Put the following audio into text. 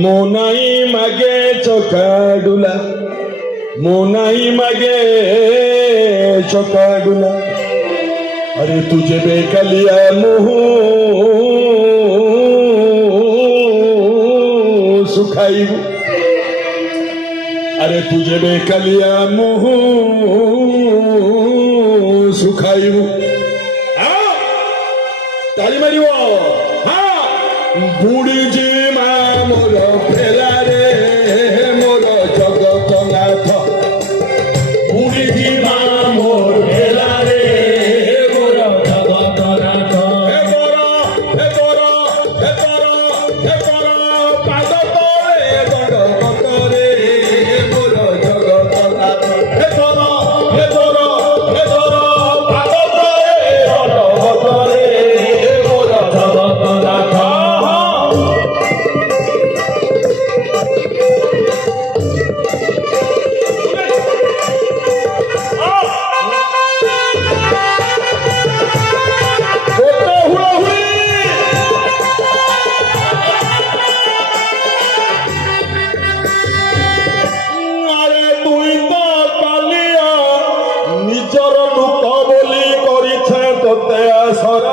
Monnaie मागे चकाडुला Monnaie मागे चकाडुला अरे तुझे बेकलिया मुँह सुखाइबू अरे तुझे बेकलिया मुँह सुखाइबू हाँ ताली मारिब हाँ बुढ़ी जी माँ मोर फेला रे मोर जगतनाथ बुढ़ी जी माँ मोर फेला रे मोर जगतनाथ हे तोर पाद तले गणपत रे मोर जगतनाथ हे तोर पाद तले गणपत रे मोर जगतनाथ নিজর লোক বলি করিছে তোতে আসরা